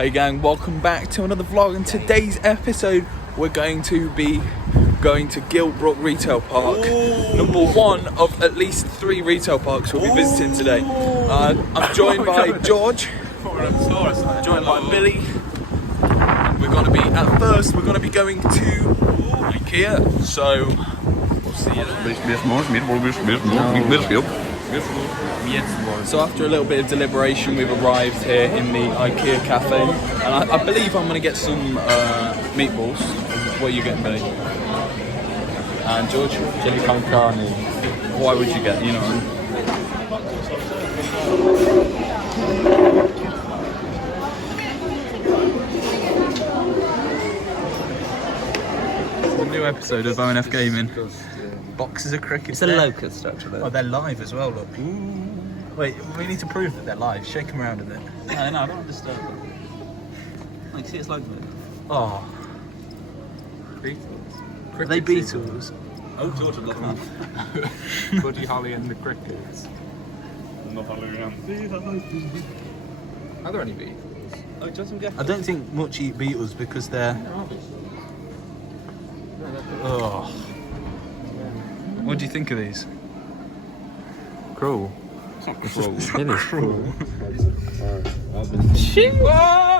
Hey gang, welcome back to another vlog. In today's episode we're going to be going to Gilbrook Retail Park. Number one of at least 3 retail parks we'll be visiting today. I'm joined by George, joined by Billy. We're going to be, at first we're going to be going to Ikea, so we'll see you there. So after a little bit of deliberation, we've arrived here in the Ikea cafe, and I believe I'm going to get some meatballs. What are you getting, Billy? And George? Chili con carne. Why would you get, you know? It's a new episode of ONF Gaming. Boxes of cricket. It's a locust, actually. Oh, they're live as well, look. Ooh. Wait, we need to prove that they're live. Shake them around a bit. No, I don't disturb them. Like, see, it's like that. Oh. Beatles. Are they Beatles? Oh, George, I'm looking at Buddy Holly and the Crickets. Are there any Beatles? Oh, Johnson Gecko. I don't think much eat Beatles because they're... Oh. What do you think of these? Cruel. It's not cruel. It is cruel. Whoa!